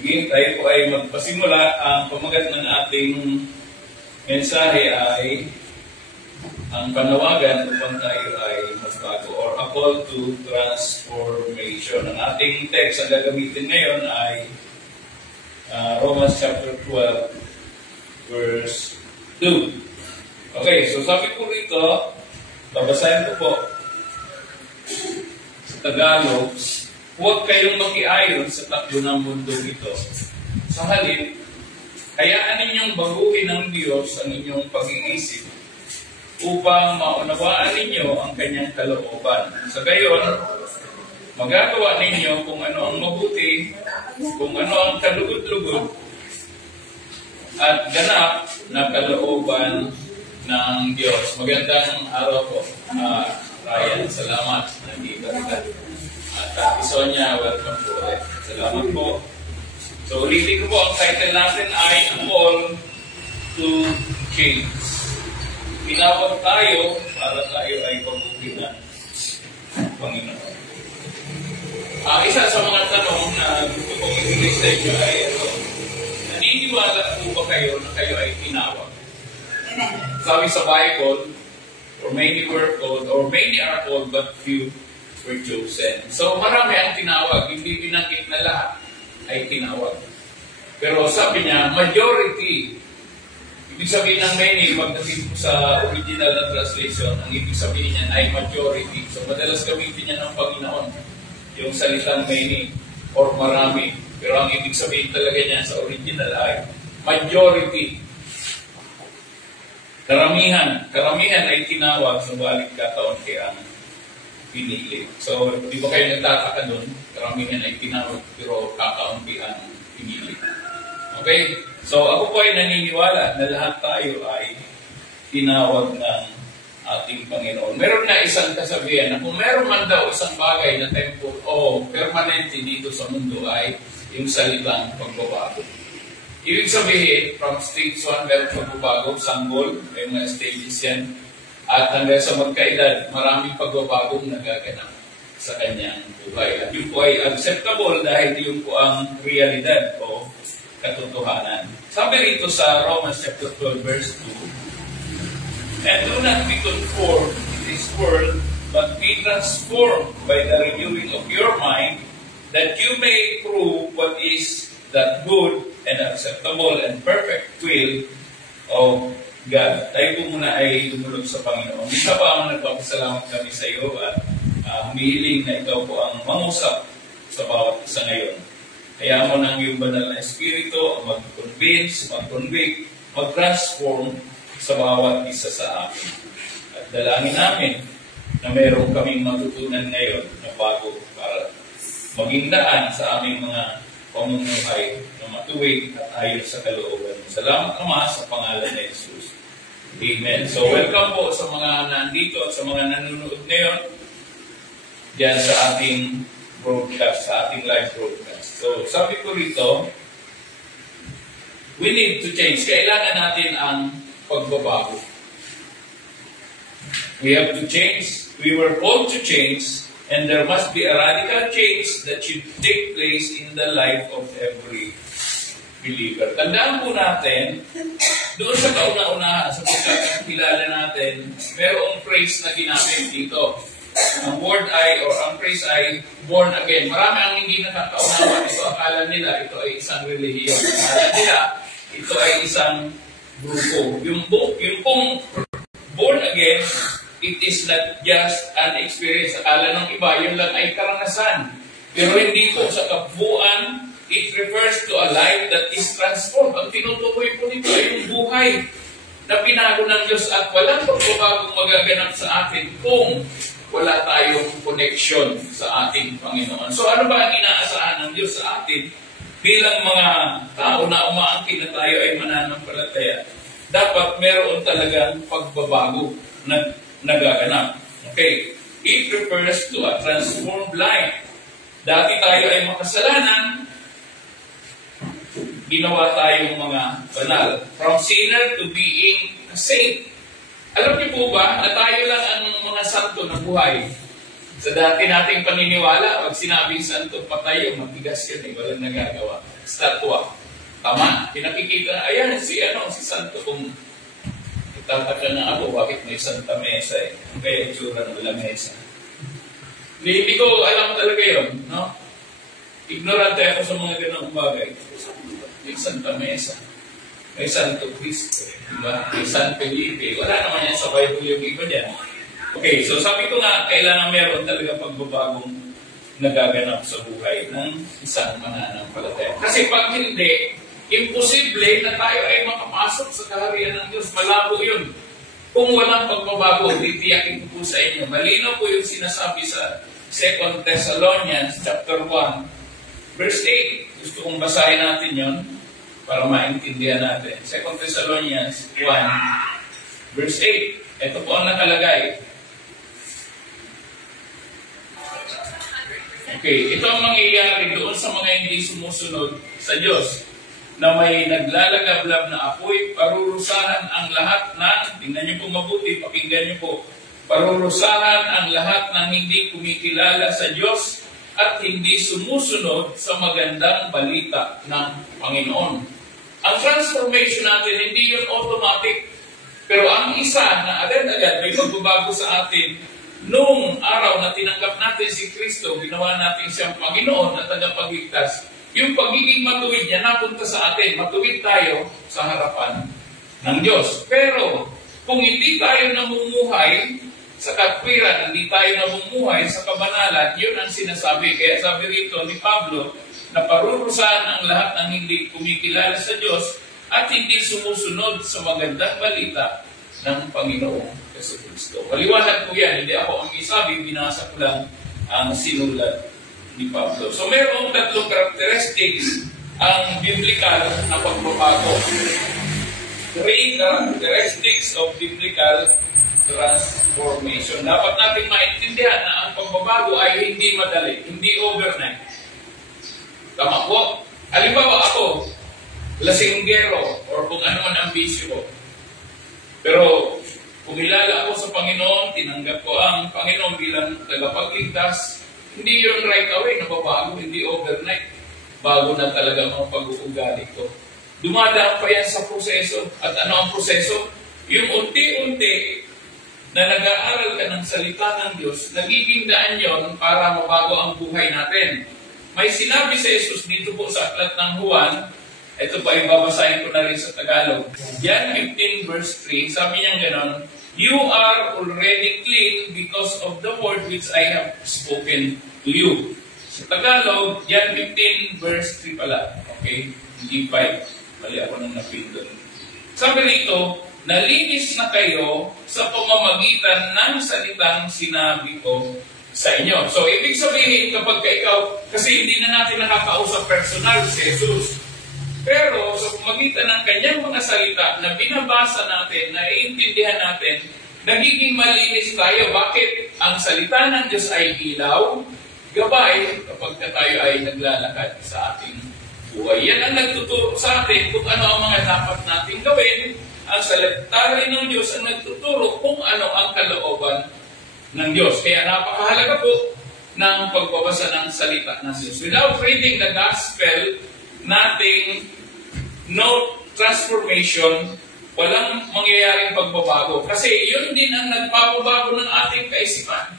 Sige, tayo po ay magpasimula. Ang pamagat ng ating mensahe ay ang panawagan upang tayo ay magbago or a call to transformation. Ang ating text ang gagamitin ngayon ay Romans chapter 12 verse 2. Okay, so sabi ko rito, babasahin ko po sa Tagalog, huwag kayong makiayon sa takbo ng mundo ito. Sa halip, hayaan ninyong baguhin ng Diyos ang inyong pag-iisip upang maunawaan ninyo ang kanyang kalooban. Sa gayon, magagawa ninyo kung ano ang mabuti, kung ano ang kalugod-lugod, at ganap na kalooban ng Diyos. Magandang araw po. Ryan, salamat. Nag-iibarigan. At Sonia, welcome po ulit. Salamat po. So, ulitin ko po, ang title natin ay A Call to Change. Tinawag tayo para tayo ay pagbukilan ng Panginoon. Isa sa mga tanong na gusto kong i-release sa inyo ay ito. Naniniwala po ba kayo na kayo ay tinawag? Sabi sa Bible, or many were called, or many are called, but few were chosen. So marami ang tinawag, hindi binanggit na lahat ay tinawag. Pero sabi niya, majority. Ibig sabihin ng many, pagdating po sa original na translation, ang ibig sabihin niya ay majority. So madalas gamitin niya ng Panginoon yung salitang many or marami. Pero ang ibig sabihin talaga niya sa original ay majority. Karamihan ay tinawag, subalit kataon kaya ang pinili. So, di ba kayo nagtataka doon? Karamihan ay tinawag, pero kataon kaya ang pinili. Okay? So, ako po ay naniniwala na lahat tayo ay tinawag ng ating Panginoon. Meron na isang kasabihan na kung meron man daw isang bagay na tempo o permanente dito sa mundo ay yung salitang pagbabago. Ibig sabihin, from stage 1, meron pagbabago, sanggol, may mga stages yan. At hanggang sa magkaedad, maraming pagbabagong nagaganap sa kanyang buhay. At yun po ay acceptable dahil yun po ang realidad o katotohanan. Sabi rito sa Romans chapter 12, verse 2, And do not be conformed to this world, but be transformed by the renewing of your mind, that you may prove what is that good and acceptable and perfect will of God. Tayo po muna ay dumulog sa Panginoon. Isa pa ang nagpapasalamat kami sa iyo at humihiling na ikaw po ang mangusap sa bawat isa ngayon. Kaya mo ng iyong banal na Espiritu mag-convince, mag-convict, mag-transform sa bawat isa sa amin. At dalangin namin na mayroon kaming matutunan ngayon na bago para maging daan sa aming mga pamumuhay na matuwid at ayon sa kalooban. Salamat Ama sa pangalan ni Jesus. Amen. So welcome po sa mga nandito at sa mga nanonood ngayon diyan sa ating broadcast, sa ating live broadcast. So sabi ko rito, we need to change. Kailangan natin ang pagbabago. We have to change. We were called to change. And there must be a radical change that should take place in the life of every believer. Tandaan po natin, doon sa kauna-unahan, sa pagkakilala natin, mayroong phrase na ginamit dito. Ang word ay, or ang phrase ay, born again. Marami ang hindi nakakaunawa. Ito, akala nila, ito ay isang relihiyon. Akala nila, ito ay isang grupo. Yung pong born again, it is not just an experience. Akala ng iba, yun lang ay karanasan. Pero hindi po sa kabuuan, it refers to a life that is transformed. Ang tinutukoy po nito ay yung buhay na pinago ng Diyos at walang pagbabagong magaganap sa atin kung wala tayong connection sa ating Panginoon. So ano ba ang inaasahan ng Diyos sa atin bilang mga tao na umaangkin na tayo ay mananampalataya? Dapat meron talagang pagbabago na nagaganap. Okay. It refers to a transformed life. Dati tayo ay makasalanan, ginawa tayong mga banal. From sinner to being a saint. Alam niyo po ba na tayo lang ang mga santo na buhay? Sa dati nating paniniwala, pag sinabing santo, patay yung matigas yun, walang nagagawa. estatwa. Tama, pinakikita na, ayan, si Santo, kung itataka na ako, bakit may Santa Mesa eh? Kaya itsura ng lamesa. Hindi ko alam talaga yun, no? Ignorante ako sa mga ganang bagay. May Santa Mesa. May Santo Cristo. Diba? May San Felipe. Wala naman yan sa Bible yung iba dyan. Okay, so sabi ko nga, kailangan meron talaga pagbabagong nagaganap sa buhay ng isang mananampalataya. Kasi pag hindi, imposible na tayo ay makapasok sa kaharian ng Diyos. Malabo yun. Kung walang pagbabago, titiyakin ko po sa inyo. Malinaw po yung sinasabi sa 2 Thessalonians chapter 1, verse 8. Gusto kong basahin natin yon para maintindihan natin. 2 Thessalonians 1, verse 8. Ito po ang nakalagay. Okay, ito ang mangyayari doon sa mga hindi sumusunod sa Diyos, na may naglalagablab na apoy, parurusahan ang lahat ng, tingnan niyo po mabuti, pakinggan niyo po, parurusahan ang lahat ng hindi kumikilala sa Diyos at hindi sumusunod sa magandang balita ng Panginoon. Ang transformation natin, hindi yun automatic. Pero ang isa na agad-agad may magbabago sa atin, noong araw na tinanggap natin si Kristo, ginawa natin siyang Panginoon at tagapagligtas, yung pagiging matuwid niya napunta sa atin. Matuwid tayo sa harapan ng Diyos. Pero kung hindi tayo namumuhay sa katwiran, hindi tayo namumuhay sa kabanalan, yun ang sinasabi. Kaya sabi rito ni Pablo, na parurusahan ang lahat ng hindi kumikilala sa Diyos at hindi sumusunod sa magandang balita ng Panginoong Jesucristo. Maliwanag po yan, hindi ako ang isabi, binasa ko lang ang sinulat ni Pablo. So mayroong tatlong characteristics ang biblical na pagbabago. 3 characteristics of biblical transformation. Dapat natin maintindihan na ang pagbabago ay hindi madali, hindi overnight. Tama po. Halimbawa ako, lasinggero, or kung ano man ang bisyo ko. Pero kumilala ako sa Panginoon, tinanggap ko ang Panginoon bilang tagapagligtas, hindi yun right away, nababago, hindi overnight. Bago na talaga mga pag-uugali ko. Dumadaan pa yan sa proseso. At ano ang proseso? Yung unti-unti na nag-aaral ka ng salita ng Diyos, nagiging daan yon para mabago ang buhay natin. May sinabi sa Jesus dito po sa aklat ng Juan, ito pa ibabasahin ko na rin sa Tagalog. John 15 verse 3, sabi niya gano'n, "You are already clean because of the word which I have spoken to you." Sa Tagalog, John 15 verse 3 pala. Okay? Hindi 5. Mali ako nang napindot. Sabi rito, "Nalinis na kayo sa pamamagitan ng salitang sinabi ko sa inyo." So, ibig sabihin, kapag ikaw, kasi hindi na natin nakakausap personal si Jesus. Pero, sa pamagitan ng kanyang mga salita na binabasa natin, na iintindihan natin, nagiging malinis tayo. Bakit? Ang salita ng Diyos ay ilaw, gabay, kapag tayo ay naglalakad sa ating buhay. Yan ang nagtuturo sa atin kung ano ang mga dapat natin gawin. Ang salita rin ng Diyos ang nagtuturo kung ano ang kalooban ng Diyos. Kaya napakahalaga po ng pagbabasa ng salita ng Diyos. Without reading the gospel, no transformation, walang mangyayaring pagbabago. Kasi yun din ang nagpapabago ng ating kaisipan.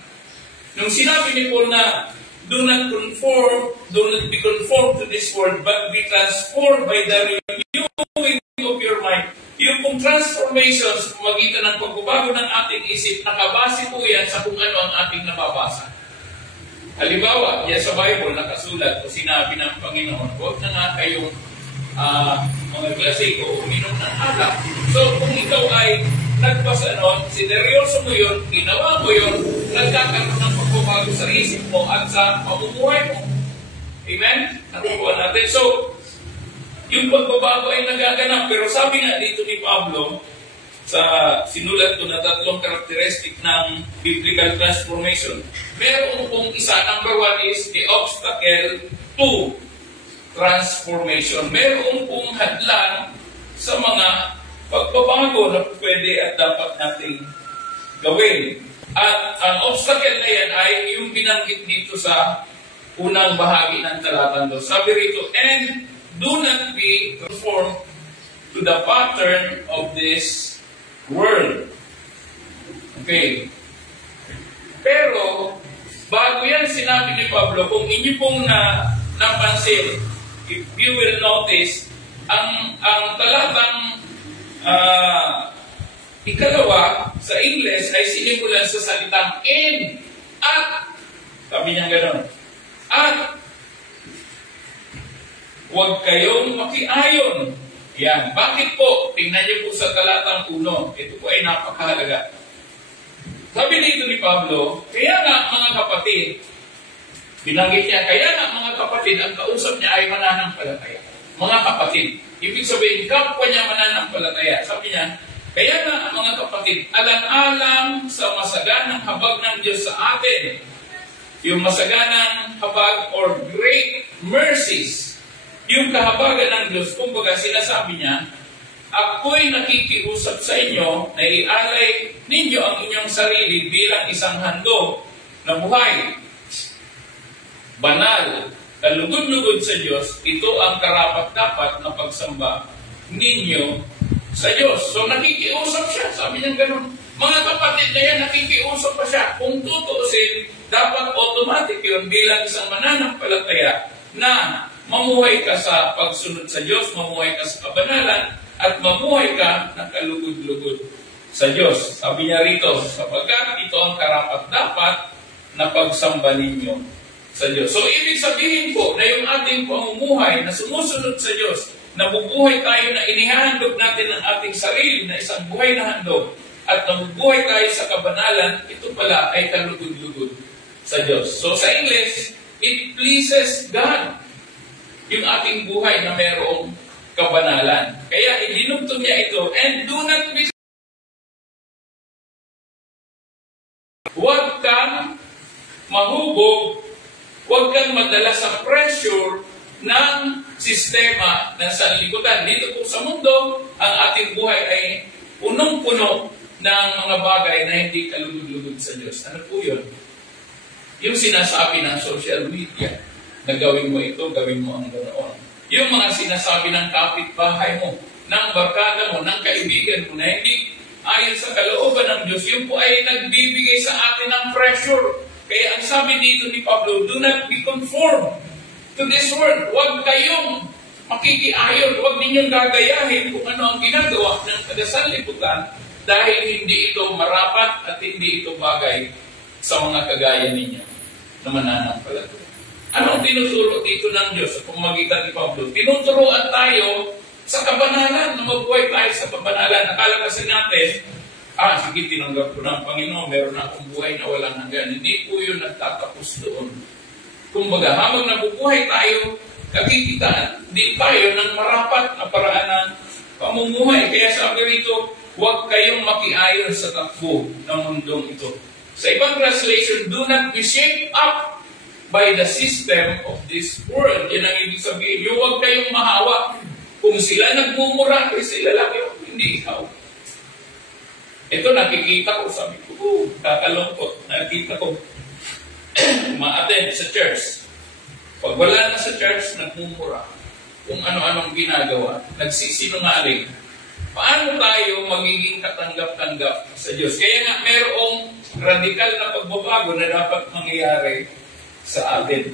Nung sinabi ni Paul na, do not be conformed to this world, but be transformed by the renewing of your mind. Yung kung transformation sa pamagitan ng pagbabago ng ating isip, nakabase po yan sa kung ano ang ating nababasa. Halimbawa, yan sa Bible, nakasulat o sinabi ng Panginoon, huwag na nga kayong mga klase ko uminom ng alak. So, kung ikaw ay nagpasa nun, sineryoso mo yun, ginawa mo yun, nagkakaroon ng pagbabago sa isip mo at sa pamumuhay mo. Amen? Natutuwa natin. So, yung pagbabago ay nagaganap. Pero sabi nga dito ni Pablo, sa sinulat ko na tatlong characteristic ng biblical transformation, meron pong isa, number 1 is the obstacle to transformation. Meron pong hadlang sa mga pagbabago na pwede at dapat nating gawin. At ang obstacle na yan ay yung binanggit dito sa unang bahagi ng talatang 2. Sabi rito, "And do not be conformed to the pattern of this world. Okay. Pero, bago yan sinabi ni Pablo, kung inyo pong napansin, if you will notice, ang talatang ikalawa sa English ay sinimulan sa salitang in, at, sabi niya gano'n, at, huwag kayong makiayon. Yan. Bakit po? Tingnan niyo po sa talatang 1. Ito po ay napakahalaga. Sabi dito ni Pablo, kaya nga mga kapatid, binanggit niya, kaya nga mga kapatid, ang kausap niya ay mananampalataya. Mga kapatid. Ibig sabihin, kapwa niya mananampalataya. Sabi niya, kaya nga mga kapatid, alang-alang sa masaganang habag ng Diyos sa atin, yung masaganang habag or great mercies, yung kahabagan ng Diyos, kumbaga sinasabi niya, ako'y nakikiusap sa inyo na ialay ninyo ang inyong sarili bilang isang handog na buhay, banal, na lugod-lugod sa Diyos. Ito ang karapat-dapat na pagsamba ninyo sa Diyos. So nakikiusap siya, sabi niya gano'n. Mga kapatid na yan, nakikiusap pa siya. Kung tutuusin, dapat automatic yun bilang isang mananampalataya na mamuhay ka sa pagsunod sa Diyos, mamuhay ka sa kabanalan, at mamuhay ka ng kalugod-lugod sa Diyos. Sabi niya rito, sapagkat ito ang karapat-dapat na pagsamba ninyo sa Diyos. So, ibig sabihin po na yung ating pamumuhay na sumusunod sa Diyos, nabubuhay tayo na inihahandog natin ang ating sarili na isang buhay na handog, at nabubuhay tayo sa kabanalan, ito pala ay kalugod-lugod sa Diyos. So, sa English, it pleases God yung ating buhay na mayroong kabanalan. Kaya idinugtong niya ito, and do not be. Huwag kang mahubog, huwag kang madala sa pressure ng sistema ng sanlibutan. Dito po sa mundo, ang ating buhay ay punong-puno ng mga bagay na hindi kalugod-lugod sa Diyos. Ano po yun? Yung sinasabi ng social media, na gawin mo ito, gawin mo ang ganoon. Yung mga sinasabi ng kapitbahay mo, ng barkada mo, ng kaibigan mo, na hindi ayon sa kalooban ng Diyos, yun po ay nagbibigay sa atin ng pressure. Kaya ang sabi dito ni Pablo, do not be conformed to this world. Huwag kayong makikiayon, huwag ninyong gagayahin kung ano ang ginagawa ng taga-sanlibutan dahil hindi ito marapat at hindi ito bagay sa mga kagaya ninyo na mananampalataya. Anong tinuturo dito ng Diyos sa pamamagitan ni Pablo? Tinuturuan tayo sa kabanalan, na mabuhay tayo sa kabanalan. Akala kasi natin, sige, tinanggap ko ng Panginoon, meron na akong buhay na walang hanggan. Hindi po yun nagtatapos doon. Kumbaga, habang nabubuhay tayo, kakikitaan din tayo ng marapat na paraan ng pamumuhay. Kaya sabi rito, huwag kayong makiayon sa takbo ng mundong ito. Sa ibang translation, do not be shaped up by the system of this world. Yan ang ibig sabihin. Yung huwag kayong mahawa. Kung sila nagmumura, sila lang yun, hindi ikaw. Ito nakikita ko, sabi ko, kakalungkot. Nakikita ko, ma-attend sa church. Pag wala na sa church, nagmumura. Kung ano-anong ginagawa, nagsisinungaling. Paano tayo magiging katanggap-tanggap sa Diyos? Kaya nga, merong radikal na pagbabago na dapat mangyayari sa atin.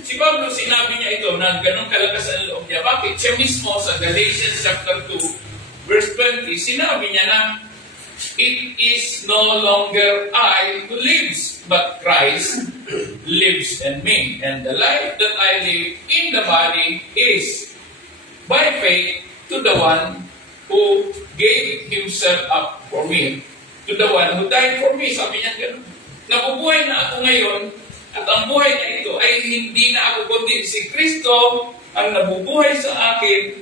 Si Pablo, sinabi niya ito na ganun kalakas ang loob niya. Bakit? Siya mismo sa Galatians chapter 2, verse 20, sinabi niya na, it is no longer I who lives, but Christ lives in me. And the life that I live in the body is by faith to the one who gave himself up for me. To the one who died for me. Sabi niya ganun. Nabubuhay na ako ngayon, at ang buhay na ito ay hindi na ako kundi si Kristo ang nabubuhay sa akin.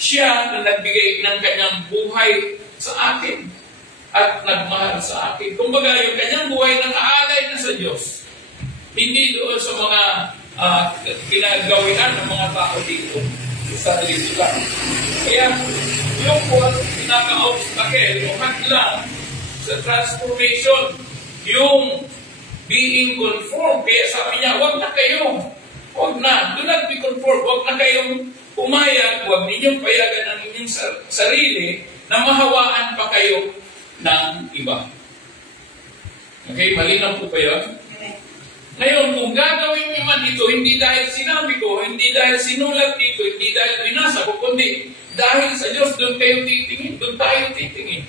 Siya na nagbigay ng kanyang buhay sa akin at nagmahal sa akin. Kumbaga, yung kanyang buhay nakaalay na sa Diyos. Hindi doon sa mga pinagawian ng mga tao dito sa dito lang. Kaya, yung po pinaka-obstacle, yung hadlang sa transformation, yung being conformed. Kaya sabi niya, huwag na kayo. Huwag na. Do not be conformed. Huwag na kayong pumayag, huwag ninyong payagan ang inyong sarili na mahawaan pa kayo ng iba. Okay, malinaw po ba yun? Ngayon, kung gagawin niyo man ito, hindi dahil sinabi ko, hindi dahil sinulat dito, hindi dahil binasa ko, kundi dahil sa Diyos, doon kayo titingin, doon tayo titingin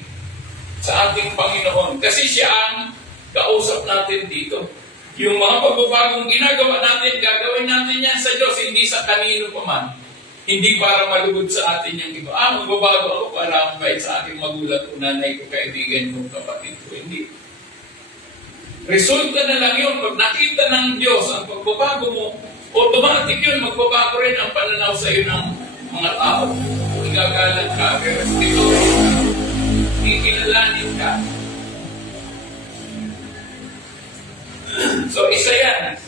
sa ating Panginoon. Kasi siya ang kausap natin dito. Yung mga pagbabagong ginagawa natin, gagawin natin yan sa Diyos, hindi sa kanino pa man. Hindi para malugod sa atin yung iba. Magbabago ako para mabait sa aking magulang ko, nanay ko, kaibigan ko, kapatid ko. Hindi. Resulta na lang yun. Pag nakita ng Diyos ang pagbabago mo, automatic yun, magbabago rin ang pananaw sa iyo ng mga tao. Igagalang ka, pero ito, kikilalanin ka. So, isa yan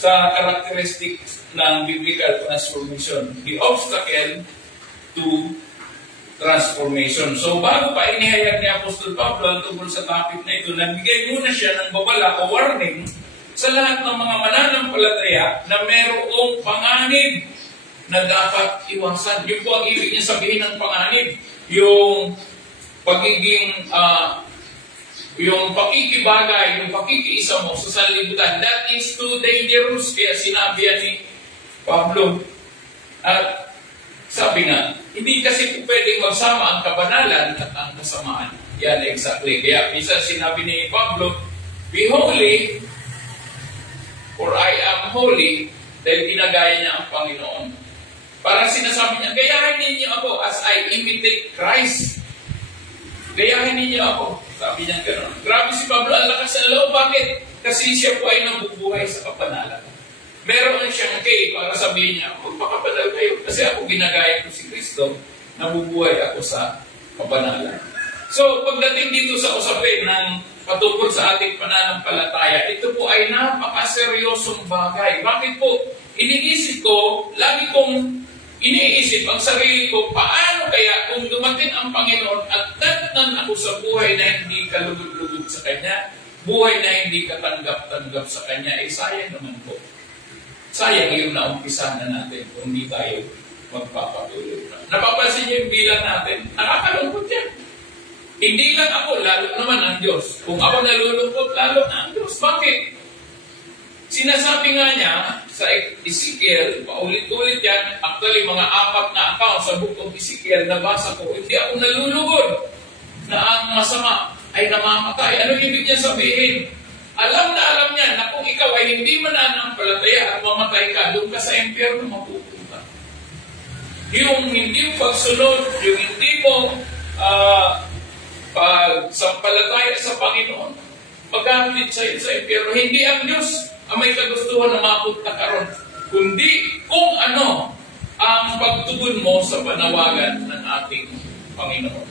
sa characteristic ng biblical transformation. The obstacle to transformation. So, bago pa inihayag ni Apostol Pablo tungkol sa topic na ito, nagbigay muna siya ng babala o warning sa lahat ng mga mananampalataya na merong panganib na dapat iwasan. Yun po ang ibig niya sabihin ng panganib. Yung pagiging, yung pakikibagay, yung pakikiisa mo sa sanlibutan. That is too dangerous. Kaya sinabi yan ni Pablo. At sabi nga, hindi kasi po pwedeng magsama ang kabanalan at ang kasamaan. Yan exactly. Kaya minsan sinabi ni Pablo, be holy, for I am holy, dahil ginagaya niya ang Panginoon. Parang sinasabi niya, gayahin ninyo ako as I imitate Christ. Gayahin ninyo ako. Sabi niya gano'n. Grabe si Pablo, ang lakas ng loob. Bakit? Kasi siya po ay nabubuhay sa kapanalan. Meron siyang kay para sabihin niya, magpakapanal kayo. Kasi ako ginagaya ko si Kristo, nabubuhay ako sa kapanalan. So, pagdating dito sa usapin ng patungkol sa ating pananampalataya, ito po ay napakaseryosong bagay. Bakit po? Iniisip ko, lagi kong iniisip ang sarili ko, paano kaya kung dumating ang Panginoon at tatnan ako sa buhay na hindi kalugod-lugod sa Kanya, buhay na hindi katanggap-tanggap sa Kanya, sayang naman po. Sayang yung naumpisa na natin kung hindi tayo magpapatuloy. Napapansin niyo yung bilang natin? Nakakalungkot yan. Hindi lang ako, lalo naman ang Diyos. Kung ako nalulungkot, lalo na ang Diyos. Bakit? Sinasabi nga niya sa Ezekiel, paulit-ulit yan, actually mga 4 na account sa book of Ezekiel, nabasa ko, hindi ako nalulugod na ang masama ay namamatay. Ano ibig niya sabihin? Alam niya na kung ikaw ay hindi mananampalataya at mamatay ka, doon ka sa impyerno mapupunta. Yung hindi pagsunod, yung hindi mo pagsampalataya sa Panginoon, paghahatid sa'yo sa impyerno, hindi ang Diyos ang may kagustuhan na mapunta ka ron, kundi kung ano ang pagtugon mo sa panawagan ng ating Panginoon.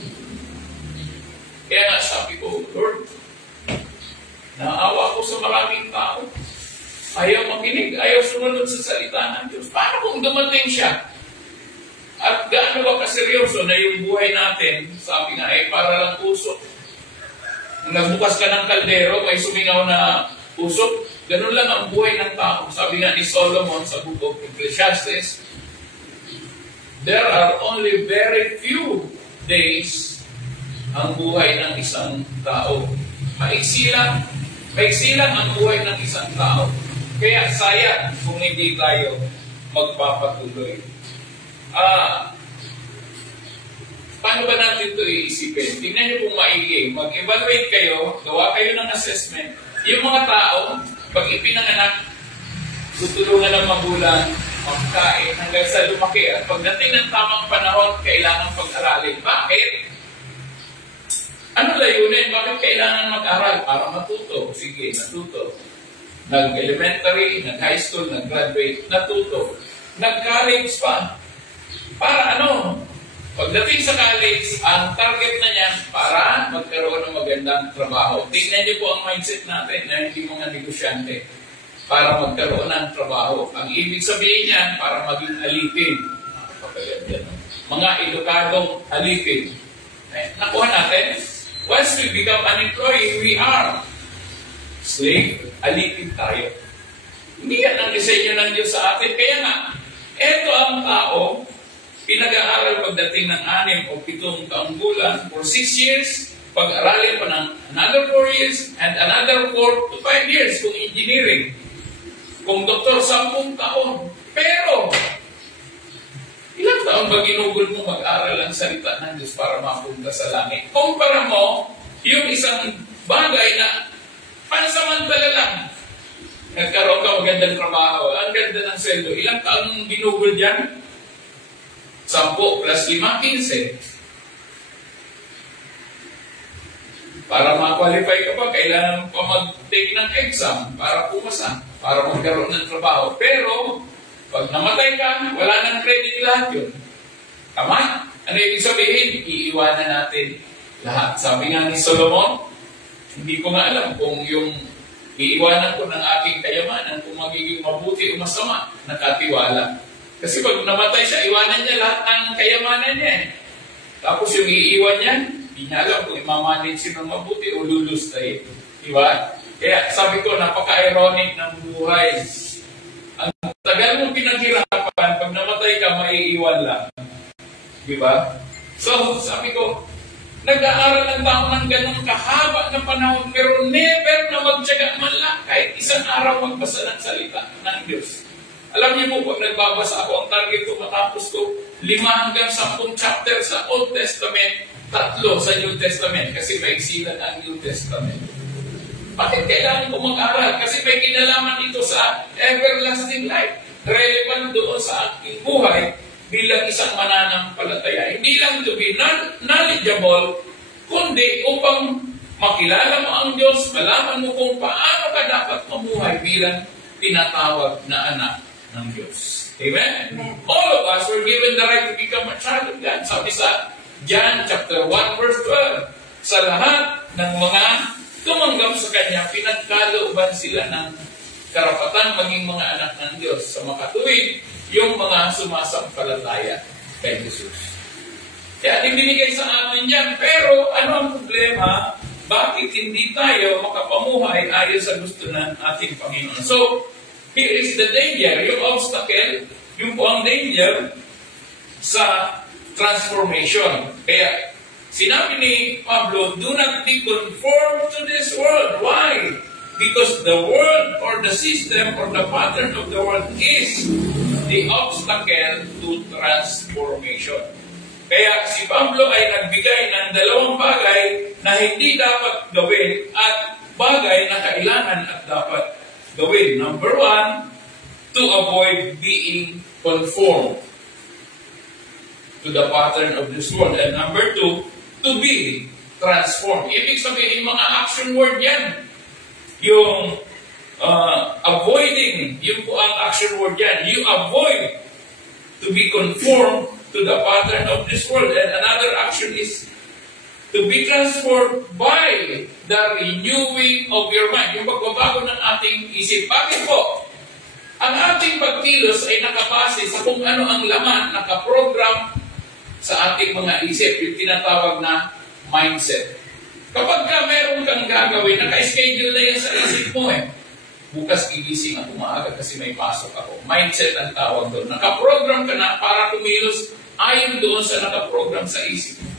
Kaya nga sabi ko, Lord, naawa ko sa maraming tao. Ayaw makinig, ayaw sumunod sa salita ng Diyos. Paano kung dumating siya? At gaano ba kaseryoso na yung buhay natin, sabi nga, para lang usok. Nagbukas ka ng kaldero, may sumingaw na usok. Ganun lang ang buhay ng tao. Sabi nga ni Solomon sa book of Ecclesiastes, there are only very few days ang buhay ng isang tao. Maiksi lang ang buhay ng isang tao. Kaya sayang kung hindi tayo magpapatuloy. Paano ba natin ito iisipin? Tingnan niyo kung maigi. Mag-evaluate kayo, gawa kayo ng assessment. Yung mga tao, pag ipinanganak, tutulungan ng magulang, magkain, hanggang sa lumaki. At pagdating ng tamang panahon, kailangan pag-aralin. Bakit? Ano layunin? Bakit kailangan mag-aral? Para matuto. Sige, natuto. Nag-elementary, nag-high school, nag-graduate, natuto. Nag-college pa. Para ano? Pagdating sa college, ang target na niyan para magkaroon ng magandang trabaho. Tingnan niyo po ang mindset natin na hindi mga negosyante. Para magkaroon ng trabaho. Ang ibig sabihin niyan, para maging alipin. Mga edukadong alipin. Nakuha natin, once we become an employee, we are slave, alipin tayo. Hindi yan ang disenyo ng Diyos sa atin. Kaya nga, Ito ang tao, pinag-aaral pagdating ng 6 o 7 taong gulang for 6 years, pag-aralin pa ng another 4 years, and another 4 to 5 years kung engineering. Kung doktor, 10 taon. Pero, ilang taon ba ginugol mo mag-aral ang salita ng Diyos para mapunta sa langit? Kumpara mo, yung isang bagay na pansamantala lang. Nagkaroon ka magandang trabaho, ang ganda ng sweldo. Ilang taon ginugol dyan? 10 plus 5, 15. Para ma-qualify ka pa, kailangan pa mag-take ng exam para pumasa, para magkaroon ng trabaho. Pero, pag namatay ka, wala nang credit lahat yun. Tama? Ano ibig sabihin? Iiwanan natin lahat. Sabi nga ni Solomon, hindi ko nga alam kung yung iiwanan ko ng aking kayamanan, kung magiging mabuti o masama, nakatiwala. Kasi pag namatay siya, iwanan niya lahat ng kayamanan niya. Tapos yung iiwan niya, hindi niya alam kung imamanage siya ng mabuti o lulustay. Diba? Kaya sabi ko, napaka-ironic ng buhay. Ang tagal mong pinaghirapan, pag namatay ka, maiiwan lang. Diba? So, sabi ko, nag-aaral ng tao ng ganun kahaba na panahon, pero never na magtyaga man lang kahit isang araw magbasa ng salita ng Diyos. Alam niyo po, pag nagbabasa ako, ang target ko matapos ko 5 hanggang 10 chapter sa Old Testament, 3 sa New Testament, kasi may silat ang New Testament. Bakit kailangan ko mag-aral? Kasi may kinalaman ito sa everlasting life. Relevant doon sa aking buhay bilang isang mananampalataya. Hindi lang to be knowledgeable, kundi upang makilala mo ang Diyos, malaman mo kung paano ka dapat mamuhay bilang tinatawag na anak ng Diyos. Amen? All of us were given the right to become a child of God. Sabi sa John chapter 1 verse 12, sa lahat ng mga tumanggap sa Kanya, pinagkalooban sila ng karapatan maging mga anak ng Diyos. Sa makatuwid, yung mga sumasampalataya kay Jesus. Kaya ibinigay sa amin yan. Pero ano ang problema? Bakit hindi tayo makapamuhay ayon sa gusto ng ating Panginoon? So, here is the danger, yung obstacle, yung po ang danger sa transformation. Kaya, sinabi ni Pablo, do not be conformed to this world. Why? Because the world or the system or the pattern of the world is the obstacle to transformation. Kaya si Pablo ay nagbigay ng 2 bagay na hindi dapat gawin at bagay na kailangan at dapat gawin. Number 1, to avoid being conformed to the pattern of this world. And number 2, to be transformed. Ibig sabihin, mga action word yan. Yung avoiding, yun po ang action word yan. You avoid to be conformed to the pattern of this world. And another action is to be transformed by the renewing of your mind. Yung pagbabago ng ating isip. Bakit po? Ang ating pagkilos ay nakabase sa kung ano ang laman, nakaprogram sa ating mga isip. Yung tinatawag na mindset. Kapag ka meron kang gagawin, naka-schedule na yan sa isip mo eh. Bukas gigising ako maaga kasi may pasok ako. Mindset ang tawag doon. Nakaprogram ka na para kumilos ayon doon sa nakaprogram sa isip mo.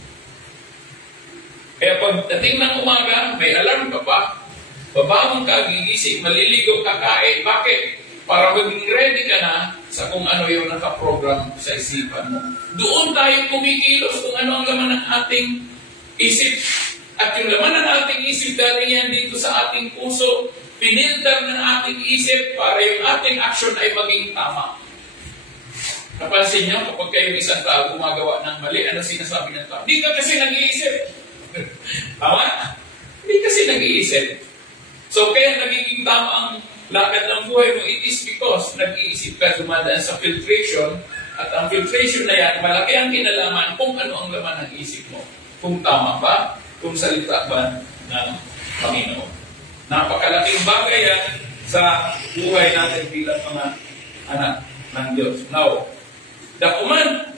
Kaya pagdating ng umaga, may alarm ka pa, babangon ka, gigising, maliligo, kakain. Bakit? Para maging ready ka na sa kung ano yung nakaprogram sa isipan mo. Doon tayo kumikilos kung ano ang laman ng ating isip. At yung laman ng ating isip, dahil yan dito sa ating puso, pinilter ng ating isip para yung ating action ay maging tama. Napansin niyo, kapag kayong isang tao gumagawa ng mali, ano sinasabi ng tao? Hindi ka kasi nag-iisip. Tama? Hindi kasi nag-iisip. So, kaya nagiging tama ang lakad ng buhay mo, it is because nag-iisip ka, dumadaan sa filtration, at ang filtration na yan, malaki ang kinalaman kung ano ang laman ng isip mo. Kung tama ba, kung salita ba ng Panginoon. Napakalaking bagay yan sa buhay natin bilang mga anak ng Diyos. Now, the command,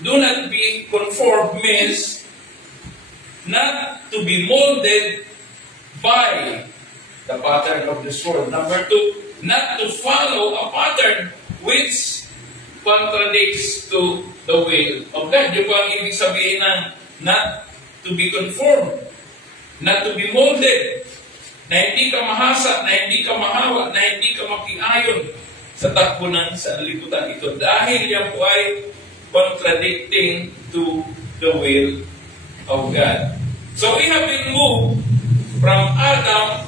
do not be conformed means not to be molded by the pattern of this world. Number 2, not to follow a pattern which contradicts to the will of God. Yung po ang ibig sabihin ng not to be conformed, not to be molded, na hindi ka mahasa, na hindi ka mahawa, na hindi ka makiayon sa takbo ng sanlibutan ito. Dahil yan po ay contradicting to the will of God. So we have been moved from Adam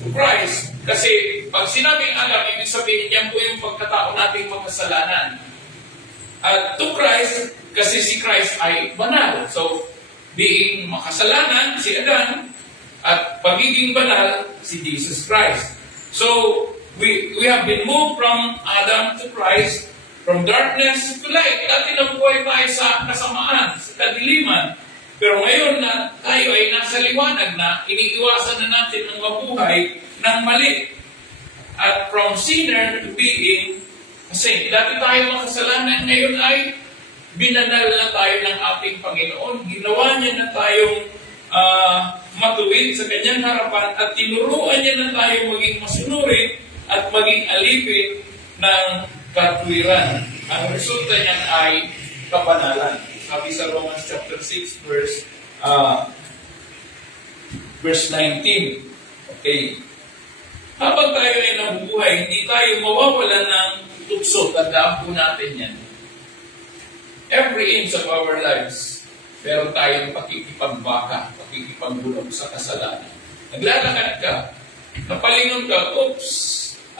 to Christ. Kasi pag sinabing Adam, ibig sabihin yan po yung pagkatao nating makasalanan. At to Christ, kasi si Christ ay banal. So, being makasalanan, si Adam, at pagiging banal, si Jesus Christ. So, we have been moved from Adam to Christ, from darkness to light. Dati nabuhay tayo sa kasamaan, sa kadiliman. Pero ngayon na tayo ay nasa liwanag na, iniiwasan na natin ang mabuhay ng mali. At from sinner to being a saint. Dati tayo makasalanan, ngayon ay binanal na tayo ng ating Panginoon. Ginawa niya na tayong matuwid sa kanyang harapan at tinuruan niya na tayo maging masunurin at maging alipin ng katwiran. Ang resulta niyan ay kapanalan. Sabi sa Romans chapter 6 verse 19. Okay. Habang tayo ay nabubuhay, hindi tayo mawawalan ng tukso. Tandaan po natin yan. Every inch of our lives, meron tayong pakikipagbaka, pakikipagbulong sa kasalanan. Naglalakad ka, napalingon ka, oops,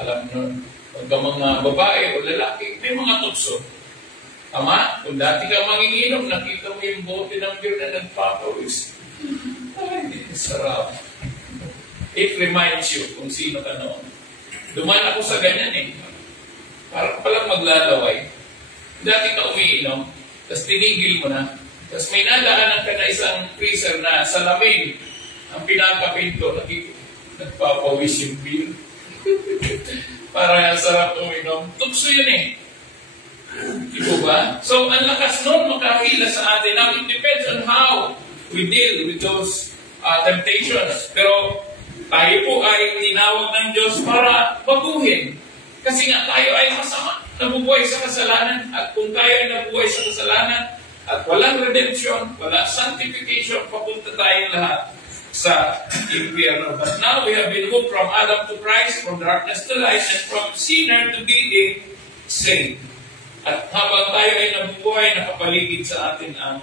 alam nyo, pagka mga babae o lalaki, may mga tukso. Tama? Kung dati ka manginginom, nakita mo yung bote ng beer na nagpapawis. Ay, sarap. It reminds you kung sino ka noon. Duman ako sa ganyan eh. Parang palang maglalaway. Dati ka umiinom, tapos tinigil mo na. Tapos may nadaanan ka na isang freezer na salamin. Ang pinakapinto, nagpapawis yung beer. Para sarap uminom. Tukso yun eh. Ito ba? So, ang lakas nun makahila sa atin. Now, it depends on how we deal with those temptations. Pero, tayo po ay tinawag ng Diyos para baguhin. Kasi nga tayo ay masama, nabubuhay sa kasalanan. At kung tayo ay nabubuhay sa kasalanan at walang redemption, wala sanctification, papunta tayo lahat sa impyerno. But now we have been moved from Adam to Christ, from darkness to light, and from sinner to being saint. At habang tayo ay nabubuhay, nakapaligid sa atin ang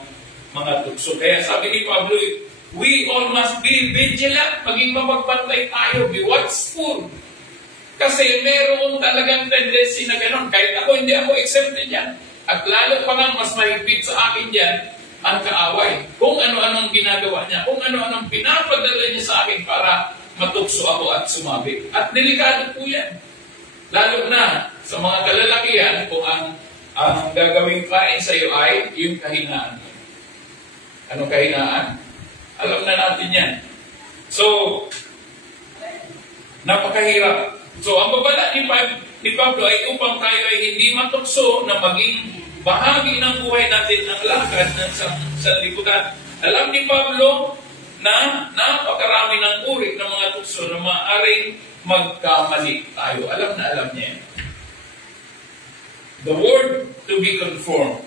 mga tukso. Kaya sabi ni Pablo, we all must be vigilant, maging mapagbantay tayo, be watchful. Kasi meron talagang tendency na gano'n. Kahit ako, hindi ako exempted yan. At lalo pa nga, mas mahigpit sa akin yan, ang kaaway. Kung ano-anong ginagawa niya, kung ano-anong pinapadala niya sa akin para matukso ako at sumabit. At delikado po yan. Lalo na sa mga kalalakihan, kung ang gagawing kain sa iyo ay yung kahinaan. Anong kahinaan? Alam na natin yan. So, napakahirap. So, ang babala ni Pablo ay upang tayo ay hindi matukso na maging bahagi ng buhay natin ang lakad ng sanlibutan. Alam ni Pablo na napakarami ng uri ng mga tukso na maaaring magkamali tayo. Alam na alam niya. The word to be conformed.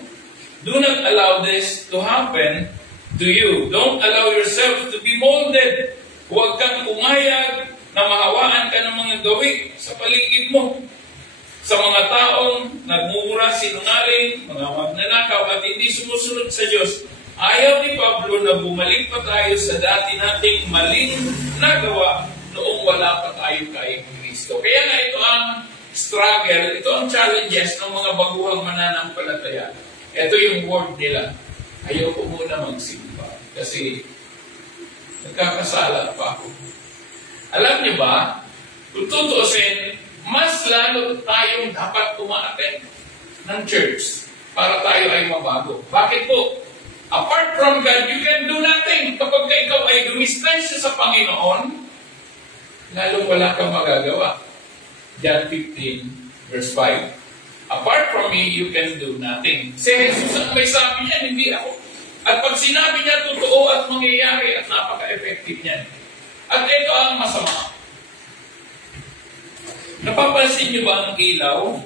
Do not allow this to happen to you. Don't allow yourself to be molded. Huwag kang umayag na mahawaan ka ng mga gawi sa paligid mo. Sa mga taong nagmumura, sinungaling, mga magnanakaw at hindi sumusunod sa Diyos. Ayaw ni Pablo na bumalik pa tayo sa dati nating maling nagawa noong wala pa tayo kay Kristo. Kaya nga ito ang struggle, ito ang challenges ng mga baguhang mananampalataya. Ito yung word nila. Ayaw ko muna magsimba kasi nagkakasala pa ako. Alam niyo ba, kung tutuusin, mas lalo tayong dapat umaattend ng church para tayo ay mabago. Bakit po? Apart from God, you can do nothing. Kapag ikaw ay dumistansya sa Panginoon, lalo wala kang magagawa. John 15, verse 5. Apart from me, you can do nothing. Si Jesus ang may sabi niya, hindi ako. At pag sinabi niya, totoo at mangyayari at napaka-effective niyan. At ito ang masama. Napapansin niyo ba ang ilaw?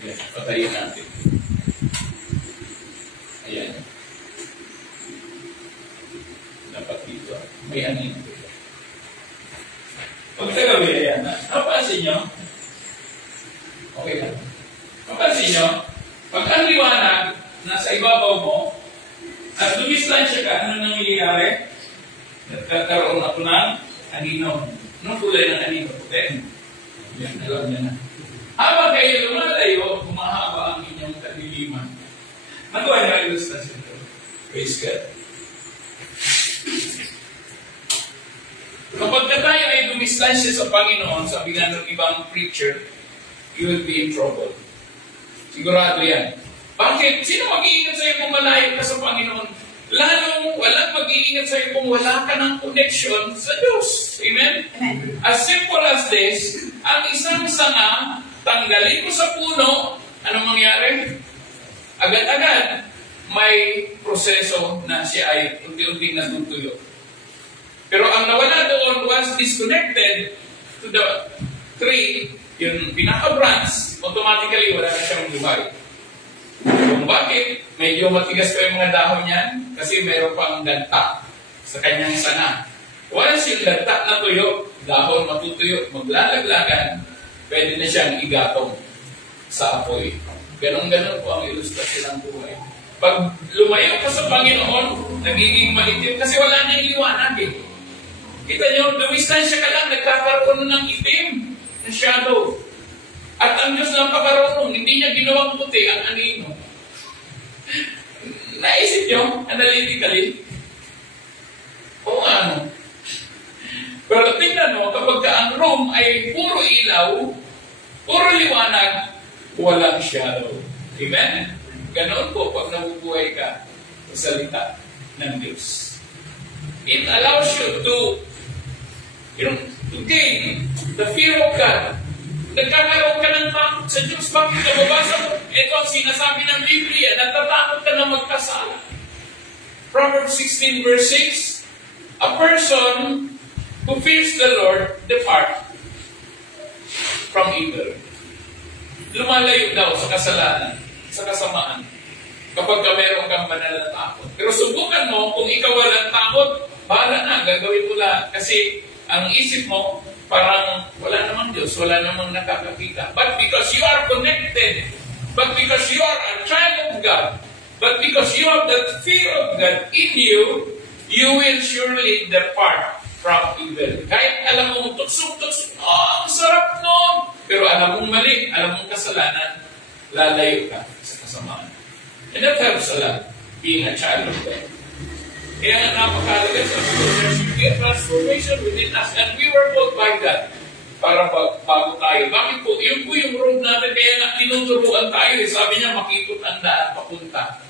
Yan, patayin natin. Ayan. Dapat dito. May anin. Pagkagabi, ayan na. Napansin nyo? Okay lang. Napansin nyo? Pag ang liwanag nasa ibabaw mo, at dumistansya ka, ano nangyayari? Nagkakaroon ako ng anino. Anong kulay ng anino? Puti. Yan, alam niya na. Habang kayo lumalayo, humahaba ang inyong kadiliman. Nagawa niya ang ilustasyon ito. Praise God. Kapag tayo ay dumistansya sa Panginoon, sabi nga ng ibang preacher, you will be in trouble. Sigurado yan. Bakit? Sino mag-iingat sa'yo kung malayo ka sa Panginoon? Lalong walang mag-iingat sa'yo kung wala ka ng connection sa Diyos. Amen? As simple as this, ang isang sanga, tanggalin mo sa puno, anong mangyari? Agad-agad, may proseso na siya ay unti-unti natutuyo. Pero ang nawala doon was disconnected to the tree, yung pinaka-branch, automatically wala na siyang buhay. Kung bakit? Medyo matigas pa yung mga dahon niyan kasi mayroon pang ganta sa kanyang sanga. Once yung ganta na tuyo, dahon matutuyo, maglalaglagan, pwede na siyang igatong sa apoy. Ganon-ganon po ang ilustrasyon ng buhay. Pag lumayo ka sa Panginoon, nagiging maitim kasi wala na yung liwanag eh. Kita nyo, dumistansya ka lang, nagkakaroon ng itim na shadow. At ang Diyos lang pakaroon, hindi niya ginawang puti ang anino. Naisip nyo, analytically, o ano. Pero tingnan mo, kapag ang room ay puro ilaw, puro liwanag, walang shadow. Amen? Ganoon po pag nabubuhay ka sa salita ng Diyos. It allows you to gain the fear of God. Nagkakaroon ka ng takot sa Diyos. Bakit ka babasa mo? Ito ang sinasabi ng Biblia. Natatakot ka na magkasala. Proverbs 16 verse 6, a person who fears the Lord depart from evil. Lumalayo daw sa kasalanan, sa kasamaan, kapag ka meron kang banal na takot. Pero subukan mo, kung ikaw walang takot, bahala na, gagawin mo lahat. Kasi ang isip mo, parang wala namang Diyos, wala namang nakakakita. But because you are connected, but because you are a child of God, but because you have that fear of God in you, you will surely depart from evil. Kahit alam mong tuksok-tuksok, ang sarap nun! Pero alam mong mali, alam mong kasalanan, lalayo ka sa kasamaan. And that helps a lot, being a child of God. Kaya nga napakalaga sa there's a transformation within us, and we were called by God para bago tayo. Bakit po? Yun po yung road natin, kaya nga tinuturuan tayo. Sabi niya, makikot ang daan papunta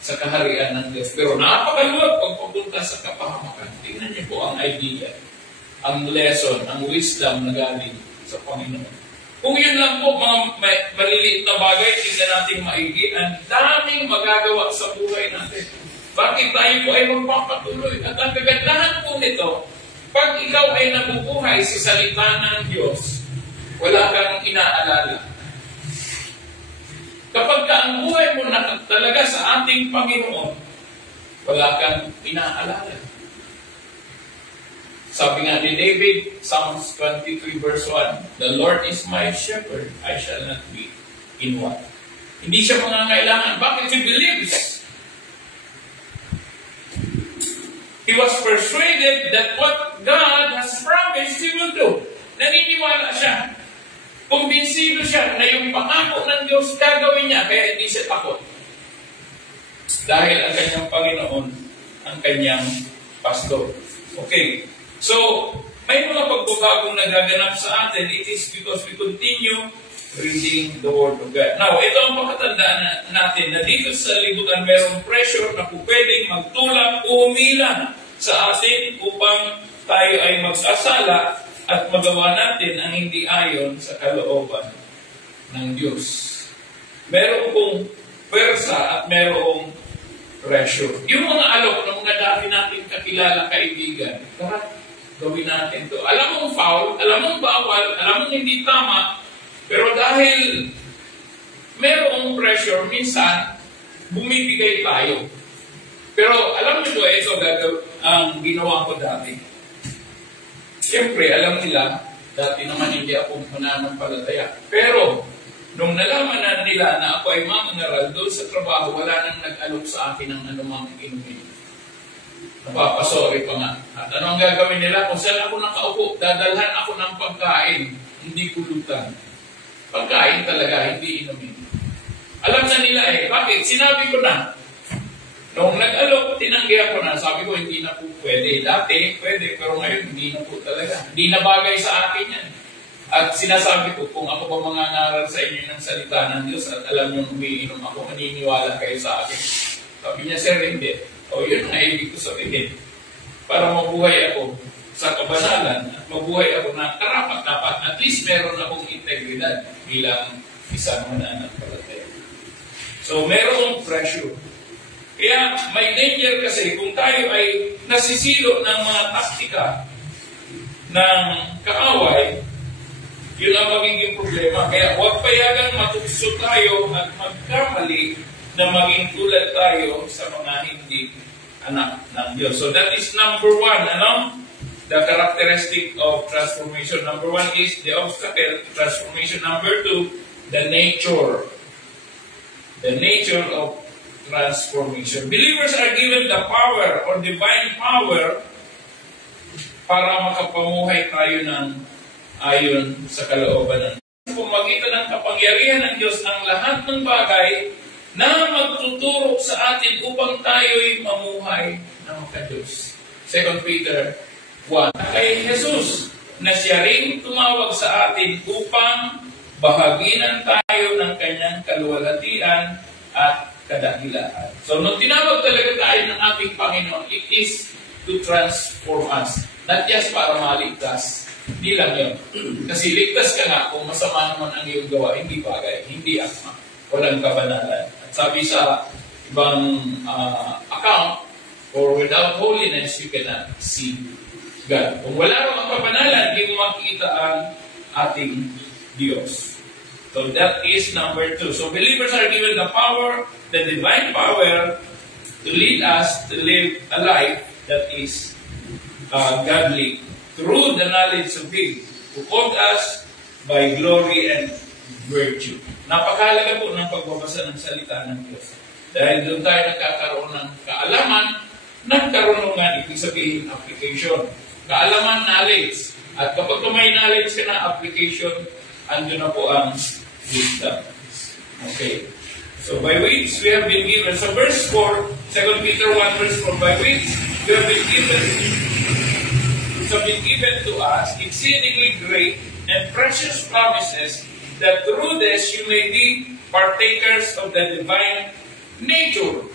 sa kaharian ng Diyos. Pero napakaluwag pag papunta sa kapahamakan. Tingnan niyo po ang idea, ang lesson, ang wisdom na galing sa Panginoon. Kung yun lang po, mga maliliit na bagay, tingnan natin maigi, ang daming magagawa sa buhay natin. Bakit tayo po ay magpapatuloy? At ang kagandahan po nito, pag ikaw ay nabubuhay sa salita ng Diyos, wala kang inaalala. Kapag ka ang buhay mo na talaga sa ating Panginoon, wala kang inaalala. Sabi nga ni David, Psalms 23 verse 1, the Lord is my shepherd, I shall not be in want. Hindi siya mangangailangan. Bakit? He believes. He was persuaded that what God has promised, He will do. Naniniwala siya. Kumbinsido siya na yung pangako ng Diyos gagawin niya, kaya hindi siya takot. Dahil ang kanyang Panginoon, ang kanyang pastor. Okay. So, may mga pagbabagong nagaganap sa atin. It is because we continue reading the Word of God. Now, ito ang pakatandaan natin na dito sa libutan mayroong pressure na pwedeng magtulak o humila sa atin upang tayo ay magsasala at magawa natin ang hindi ayon sa kalooban ng Diyos. Meron pong pwersa at merong pressure. Yung mga alok ng mga dati natin kakilala kaibigan, tara, gawin natin to. Alam mong foul, alam mong bawal, alam mong hindi tama, pero dahil merong pressure, minsan, bumibigay tayo. Pero alam niyo ba, ito ang ginawa ko dati. Siyempre, alam nila, dati naman hindi ako mananampalataya. Pero, nung nalaman na nila na ako ay mangangaral doon sa trabaho, wala nang nag-alok sa akin ng anumang inumin. Napapasorry pa nga. At ano ang gagawin nila? Kung saan ako nakaupo, dadalhan ako ng pagkain, hindi kulutan. Pagkain talaga, hindi inumin. Alam na nila bakit? Sinabi ko na. Nung nag-alok, tinanggi ako na. Sabi ko, hindi na po pwede. Dati, pwede, pero ngayon, hindi na po talaga. Hindi na bagay sa akin yan. At sinasabi ko, kung ako ba mangangaral sa inyo ng salita ng Diyos at alam nyo umiinom ako, maniniwala kayo sa akin. Sabi niya, sir, hindi. O yun ang ibig ko sabihin. Para mabuhay ako sa kabanalan at mabuhay ako na karapat-dapat, at least meron akong integridad bilang isang mananampalataya. So, meron pressure. Kaya may danger kasi kung tayo ay nasisilo ng mga taktika ng kaaway, yun ang magiging problema. Kaya huwag payagang matukso tayo at magkamali na maging tulad tayo sa mga hindi anak ng Diyos. So that is number one, the characteristic of transformation. Number one is the obstacle, transformation. Number two, the nature. The nature of transformation. Believers are given the power or divine power para makapamuhay tayo ng ayon sa kalooban ng Diyos. Pumagitan ng kapangyarihan ng Diyos ang lahat ng bagay na magtuturo sa atin upang tayo'y mamuhay ng makadiyos. 2 Peter 1. Kay Jesus na siya rin tumawag sa atin upang bahaginan tayo ng kanyang kaluwalhatian at kadahilaan. So, nung tinawag talaga tayo ng ating Panginoon, it is to transform us. Not just para maligtas. Hindi lang yun. Kasi ligtas ka nga kung masama naman ang iyong gawa, hindi bagay, hindi akma, walang kabanalan. At sabi sa ibang account, for without holiness, you cannot see God. Kung wala ang kabanalan, hindi mo makikita ang ating Diyos. So that is number two. So believers are given the power, the divine power, to lead us to live a life that is godly through the knowledge of Him who called us by glory and virtue. Napakahalaga po ng pagbabasa ng salita ng Diyos. Dahil doon tayo nagkakaroon ng kaalaman, nagkarunungan, ibig sabihin application. Kaalaman, knowledge. At kapag may knowledge ka na, application, andun na po ang wisdom. Okay. So by which we have been given. So verse 4, 2 Peter 1 verse 4, by which we have been given to us exceedingly great and precious promises, that through this you may be partakers of the divine nature.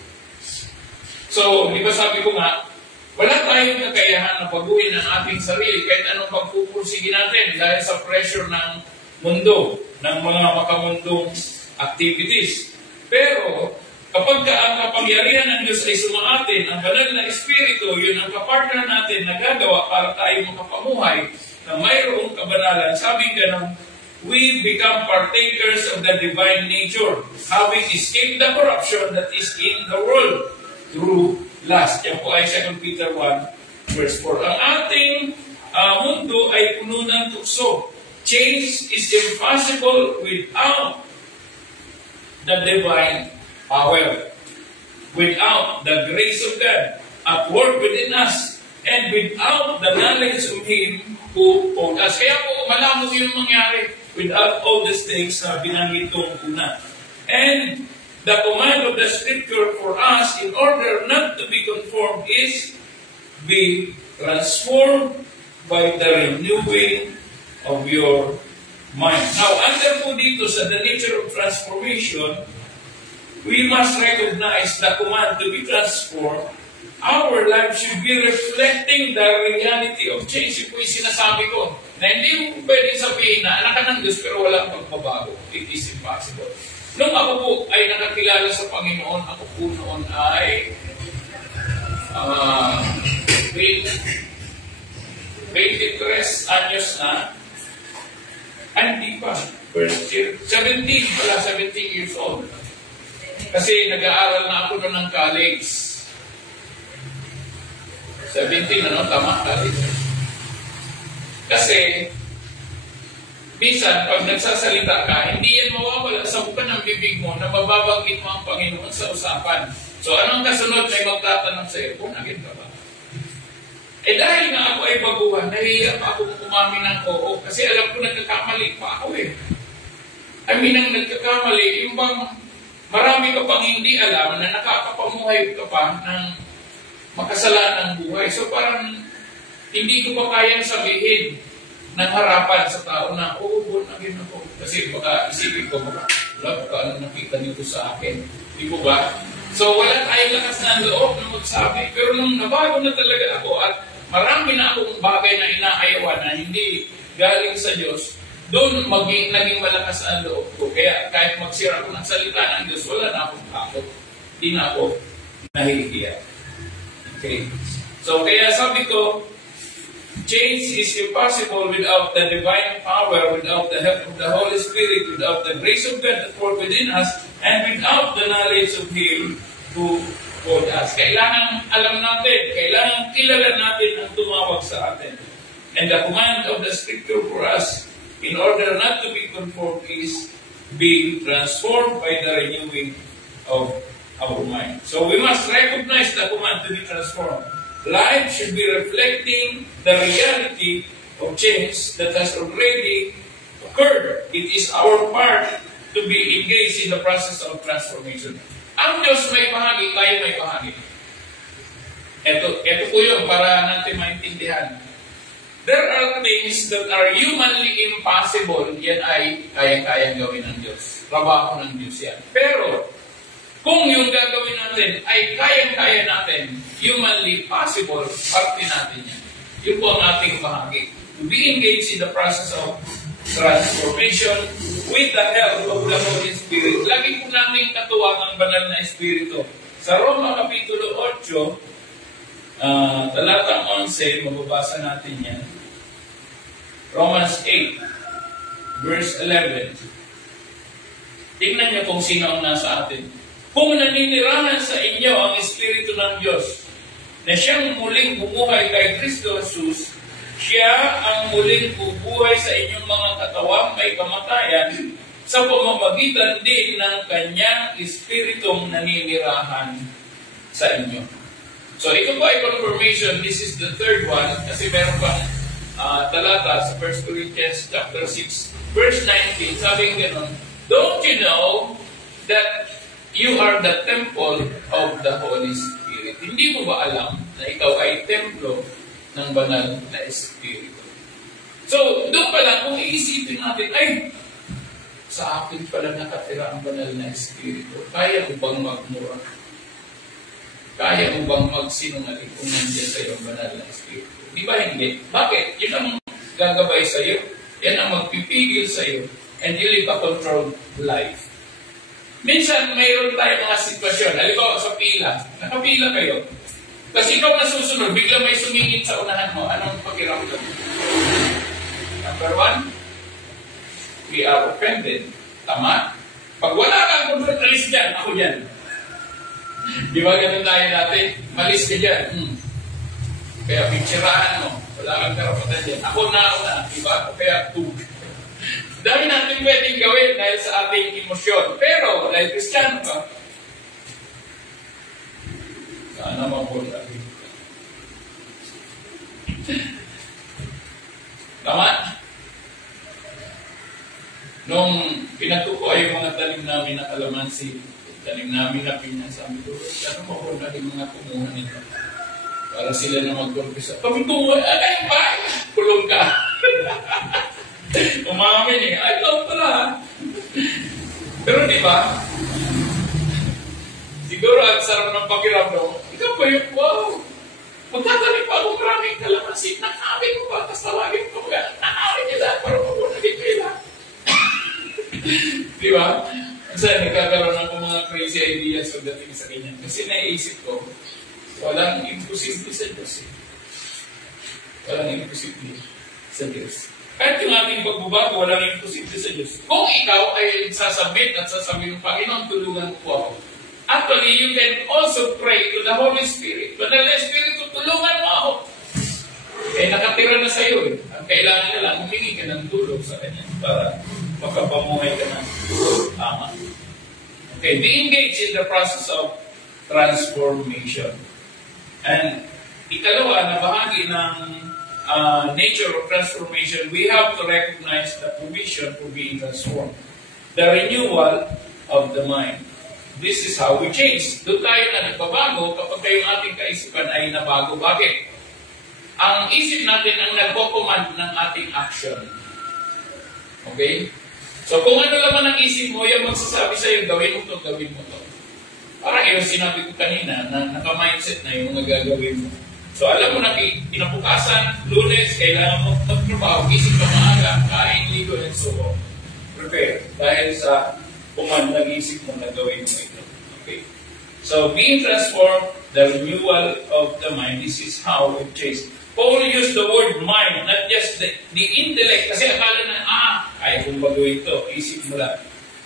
So, di ba sabi ko nga, wala tayong kakayahan na baguhin ang ating sarili kahit anong pagpupursige natin dahil sa pressure ng mundo, ng mga makamundong activities. Pero, kapag ang kapangyarihan ng Diyos ay sumaatin, ang banal na Espiritu, yun ang kapartner natin na gagawa para tayo makapamuhay na mayroong kabanalan. Sabi ganun, we become partakers of the divine nature, having escaped the corruption that is in the world through lust. Yan po ay 2 Peter 1, verse 4. Ang ating mundo ay puno ng tukso. Change is impossible without the divine power, without the grace of God at work within us, and without the knowledge of Him who called us. Kaya po, malabo yung mangyari without all these things na binanggit kong una. And the command of the Scripture for us, in order not to be conformed, is be transformed by the renewing of your mind. Now, under po dito sa the nature of transformation, we must recognize the command to be transformed. Our life should be reflecting the reality of change. Yung po yung sinasabi ko, na hindi mo pwedeng sabihin na anak ka ng Diyos pero walang pagbabago. It is impossible. Nung ako po ay nakakilala sa Panginoon, ako po noon ay 23 anyos na. And pa. First year. 17 pala, 17 years old. Kasi nag-aaral na ako noon ng college. 17, tama, college. Kasi, minsan, pag nagsasalita ka, hindi yan mawawala sa buka ng bibig mo na mababanggit mo ang Panginoon sa usapan. So, anong kasunod? May magtatanong sa iyo, punagin ka ba? Dahil nga ako ay baguhan, nahiya pa akong umamin ng oo. Kasi alam ko nagkakamali pa ako I mean, ang nagkakamali, yung bang marami ka pang hindi alam na nakakapamuhay ka pa ng makasalanang buhay. So, parang hindi ko pa kayang sabihin ng harapan sa tao na, bunagin ako. Kasi baka isipin ko, baka ano nakita nito sa akin. Di ko ba? So, wala tayong lakas ng loob na magsabi. Pero nung nabago na talaga ako at marami na akong bagay na inaayawan na hindi galing sa Diyos, doon naging malakas ang loob ko. Kaya kahit magsira ko ng salita ng Diyos, wala na akong takot. Hindi na ako nahihiya. Okay. So, kaya sabi ko, change is impossible without the divine power, without the help of the Holy Spirit, without the grace of God that works within us, and without the knowledge of Him who called us. Kailangan alam natin, kailangan kilala natin ang tumawag sa atin. And the command of the Scripture for us, in order not to be conformed, is being transformed by the renewing of our mind. So we must recognize the command to be transformed. Life should be reflecting the reality of change that has already occurred. It is our part to be engaged in the process of transformation. Ang Diyos may bahagi, tayo may bahagi. Ito po yun para natin maintindihan. There are things that are humanly impossible. Yan ay kayang-kayang gawin ng Diyos. Trabaho ng Diyos yan. Pero, kung yung gagawin natin ay kayang-kaya natin, humanly possible, parte natin yan. Yun po ang ating bahagi. To be engaged in the process of transformation with the help of the Holy Spirit. Lagi po natin katuwang ang banal na Espiritu. Sa Roma Kapitulo 8, talatang 11, mababasa natin yan. Romans 8, verse 11. Tingnan niyo kung sino ang nasa atin. Kung naninirahan sa inyo ang Espiritu ng Diyos, na siyang muling bumuhay kay Kristo Jesus, siya ang muling bubuhay sa inyong mga katawang may kamatayan sa pamamagitan din ng kanyang Espiritong naninirahan sa inyo. So ito po ay confirmation. This is the third one kasi meron pang talata sa 1 Corinthians chapter 6 verse 19. Sabi gano'n, don't you know that you are the temple of the Holy Spirit? Hindi mo ba alam na ikaw ay templo ng banal na Espiritu? So, doon pa lang, kung iisipin natin, ay, sa akin pala nakatira ang banal na Espiritu. Kaya mo bang magmura? Kaya mo bang magsinungaling kung nandiyan sa iyo ang banal na Espiritu? Di ba hindi? Bakit? Yun ang gagabay sa iyo. Yan ang magpipigil sa iyo. And you live a controlled life. Minsan, mayroon tayo mga sitwasyon. Halimbawa sa pila. Nakapila kayo. Kasi ikaw nasusunod, bigla may sumingit sa unahan mo. Anong pakiramdam? Number 1, we are offended. Tama? Pag wala kang control, alis dyan. Ako dyan. Di ba ganun tayo dati? Malis ka dyan. Kaya picturahan mo. Wala kang karapatan dyan. Ako na. Di ba? Kaya tug. Dahil natin pwedeng gawin dahil sa ating emosyon. Pero, dahil Kristiyano ka, sana mabuhay. Tama? Nung pinatuko ay mga talim namin na kalamansi, talim namin na pinasami ko, sana mabuhay yung mga kumuha nito. Para sila na mag-confess. Kami kumuha, ay ba? Kulong ka. Umamin eh. Ay, ikaw pala. Pero di ba? Siguro ang sarap ng pakiramdam. Ikaw pa yun, wow. Magtatanim pa akong maraming kalamansi. Nakawin mo ba? Tapos tawagin ko ba? Nakawin nila. Para mabunahin nila. Di ba? Kasi nagkakaroon ako mga crazy ideas pagdating sa kanya. Kasi naisip ko, walang imposible sa Diyos. Walang imposible sa Diyos. Kahit yung ating pagbabago, walang imposible sa Diyos. Kung ikaw ay sasubmit at sasabihin ng Panginoon, tulungan po ako. Actually, you can also pray to the Holy Spirit. Banal na Espiritu, tulungan mo ako. Nakatira na sa iyo. Ang kailangan na lang, humingi ka ng tulong sa Kanya para makapamuhay ka ng tama. Okay, be engaged in the process of transformation. And ikalawa, na bahagi ng nature of transformation, we have to recognize the provision for being transformed. The renewal of the mind. This is how we change. Doon tayo na nagbabago kapag yung ating kaisipan ay nabago. Bakit? Ang isip natin ang nagpo-command ng ating action. Okay? So kung ano naman ang isip mo, yung magsasabi sa'yo, gawin mo to, gawin mo to. Parang yung sinabi ko kanina, na naka-mindset na yung mga gagawin mo. So alam mo na, kinabukasan, Lunes, kailangan mo magtrabaho, isip ka maaga, kain, ligo, and so on. Prepare. Dahil sa command ng isip mo na gawin mo ito. Okay. So being transformed, the renewal of the mind, this is how it changes. Paul used the word mind, not just the intellect, kasi akala na, kaya kong baguhin ito, isip mo lang.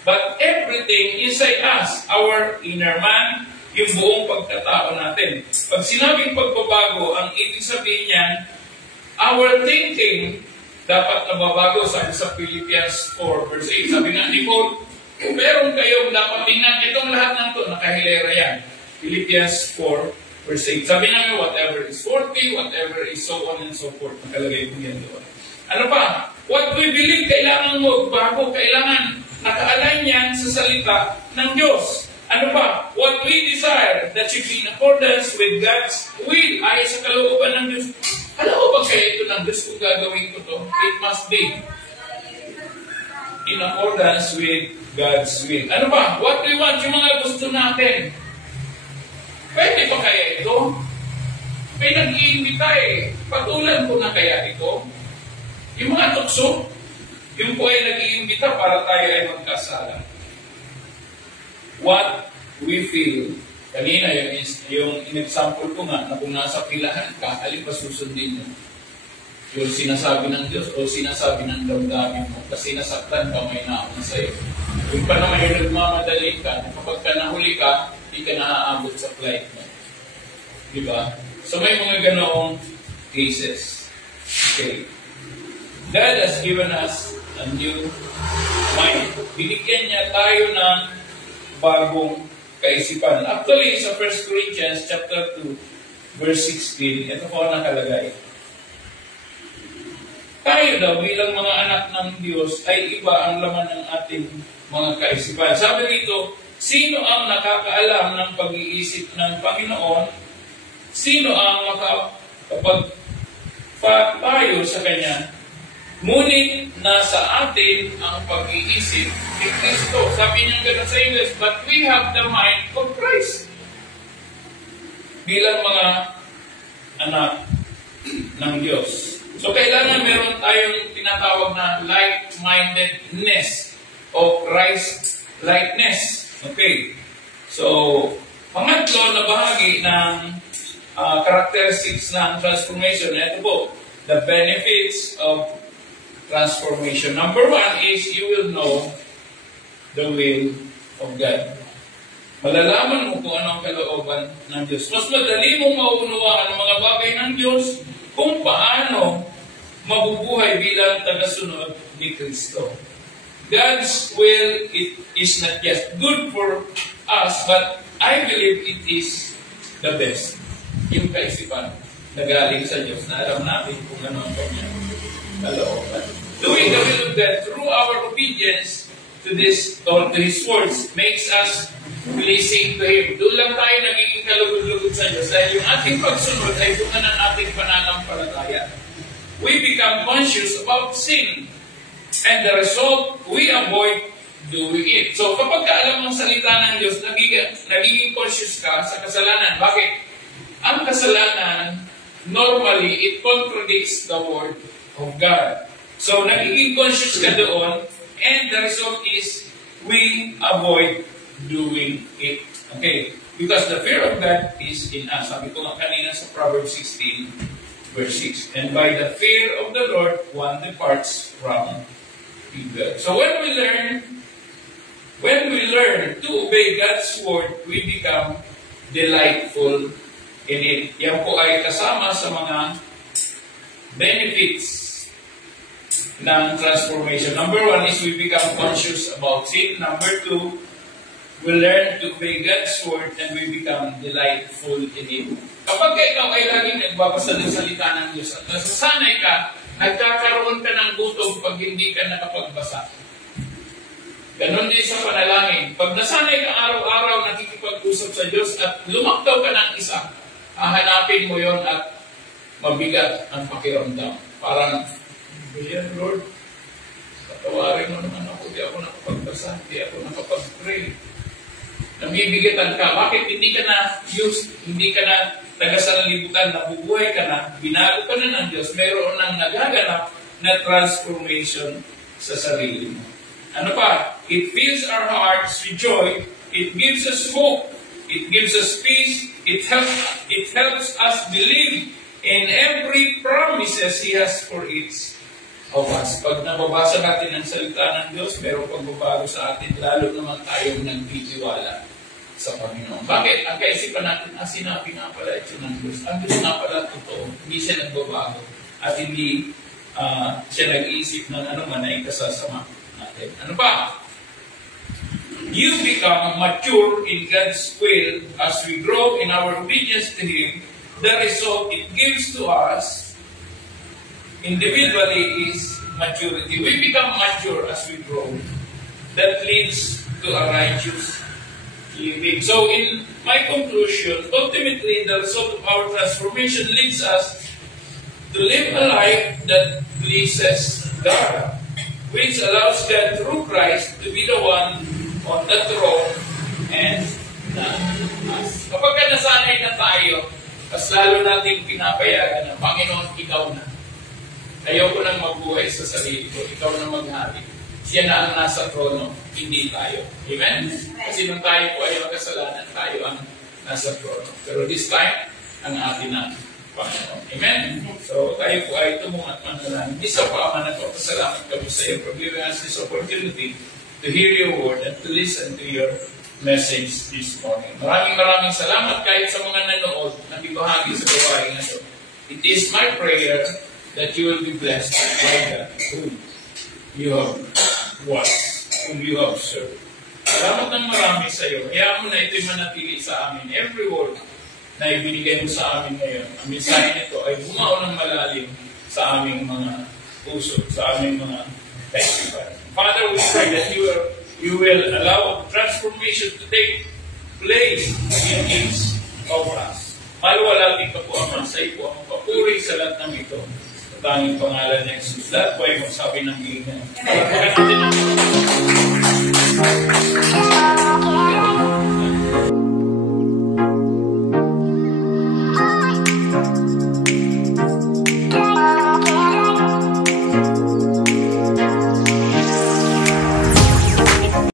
But everything inside us, our inner man, yung buong pagkatao natin. Pag sinabing pagbabago, ang ibig sabihin niyan, our thinking dapat nababago, sabi sa Philippians 4 verse 8. Sabi nga ni Paul, kung meron kayong dapat tingnan, itong lahat ng ito, nakahilera yan. Philippians 4 verse 8. Sabi namin, whatever is worthy, whatever is so on and so forth. Nakalagay po yan doon. Ano pa? What we believe, kailangan mo bago, kailangan naka-align yan sa salita ng Diyos. Ano pa? What we desire, that should be in accordance with God's will, ay sa kalooban ng Diyos. Alam mo ba kaya ito ng Diyos kung gagawin ko to? It must be in accordance with God's will. Ano ba? What we want, yung mga gusto natin. Pwede pa kaya ito? May nag-iimbita Patulan ko na kaya ito? Yung mga tukso, yung po ay nag-iimbita para tayo ay magkasala. What we feel. Kanina, yung in-example ko nga, na kung nasa pilahan ka, alin pa susundin mo? Yung sinasabi ng Diyos o sinasabi ng damdamin mo, kasi nasaktan ka, may naon sa'yo. Yung pa naman yung nagmamadali ka, kapag ka nahuli ka, hindi ka naaabot sa flight mo. Diba? So may mga ganoong cases. Okay. God has given us a new mind. Binigyan niya tayo ng bagong kaisipan. Actually, sa 1 Corinthians chapter 2, verse 16, ito po nakalagay. Tayo daw bilang mga anak ng Diyos ay iba ang laman ng ating mga kaisipan. Sabi dito, sino ang nakakaalam ng pag-iisip ng Panginoon? Sino ang makapagpapayo sa Kanya? Ngunit nasa atin ang pag-iisip ni Kristo. Sabi niya gano'n sa English, but we have the mind of Christ. Bilang mga anak ng Diyos. So kailangan meron tayong tinatawag na like-mindedness o Christ-likeness. Okay. So, pangatlo na bahagi ng characteristics ng transformation. Ito po, the benefits of transformation. Number one is you will know the will of God. Malalaman mo kung ano ang kalooban ng Diyos. Mas madali mong mauunawaan ang mga bagay ng Diyos kung paano mabubuhay bilang tagasunod ni Kristo. God's will, it is not just good for us, but I believe it is the best. Yung kaisipan na galing sa Diyos na alam natin kung ano ang kanyang kalooban. Doing the will of God through our obedience to this or to His words makes us pleasing to Him. Doon lang tayo nagiging kalugod-lugod sa Diyos dahil yung ating pagsunod ay bunga ng ating pananampalataya. We become conscious about sin and the result, we avoid doing it. So kapag alam mong salita ng Diyos, nagiging conscious ka sa kasalanan. Bakit? Ang kasalanan, normally, it contradicts the Word of God. So nagiging conscious ka doon, and the result is, we avoid doing it. Okay? Because the fear of God is in us. Sabi ko nga kanina sa Proverbs 16, Verse 6. And by the fear of the Lord, one departs from evil. So when we learn to obey God's word, we become delightful in it. Yan po ay kasama sa mga benefits ng transformation. Number 1 is we become conscious about sin. Number 2, we learn to obey God's word and we become delightful in it. Kapag ikaw ay laging nagbabasa ng salita ng Diyos at nasasanay ka, nagkakaroon ka ng gutom pag hindi ka nakapagbasa. Ganon din sa panalangin. Pag nasanay ka araw-araw nakikipag-usap sa Diyos at lumakdaw ka ng isa, hahanapin mo yon at mabigat ang pakiramdam. Parang, yan Lord, patawarin mo naman ako, di ako nakapagbasa, di ako nakapag-pray. Namibigatan ka. Bakit hindi ka na used, hindi ka na taga-sanlibutan, nabubuhay ka na, binago ka na ng Diyos, mayroon nang nagaganap na transformation sa sarili mo. Ano pa? It fills our hearts with joy. It gives us hope. It gives us peace. It helps us believe in every promises He has for each of us. Pag nababasa natin ang salita ng Diyos, mayroong pagbabago sa atin, lalo naman tayong nagtitiwala sa Panginoon. Bakit? Ang kaisipan natin, sinabi nga pala ito ng Diyos. Ang Diyos nga pala totoo. Hindi siya nagbabago. At hindi siya nag-iisip ng anuman na ikasasama natin. Ano pa? You become mature in God's will as we grow in our obedience to Him. The result it gives to us individually is maturity. We become mature as we grow. That leads to a righteous living. So in my conclusion, ultimately the result of our transformation leads us to live a life that pleases God, which allows God through Christ to be the one on the throne and not us. Kapag nasanay na tayo, mas lalo natin pinapayagan na, Panginoon, ikaw na. Ayoko nang mabuhay sa sarili ko. Ikaw na maghari. Siya na ang nasa trono, hindi tayo. Amen? Kasi nung tayo po ay makasalanan, tayo ang nasa trono. Pero this time, ang atin na Panginoon. Amen? So, tayo po ay tumungat manalangin. Isa pa, Ama, nagpapasalamat kami sa iyo for giving us this opportunity to hear your word and to listen to your message this morning. Maraming salamat kahit sa mga nanood na ibahagi sa gawain na ito. It is my prayer that you will be blessed by God whom you have watched, whom you have served. Salamat ng marami sa iyo. Kaya mo na ito'y manatili sa amin. Every word na ibinigay mo sa amin ngayon, ang mensahe nito ay bumao ng malalim sa aming mga puso, sa aming mga testifiers. Father, we pray that you will allow transformation to take place in each of us. Maluwalhati ka po, Ama, sa iyo po ang papuri sa lahat ng ito. Sa tanging pangalan ni Jesus. Lahat po ay magsabi ng hilingan. Pagpagkat natin ang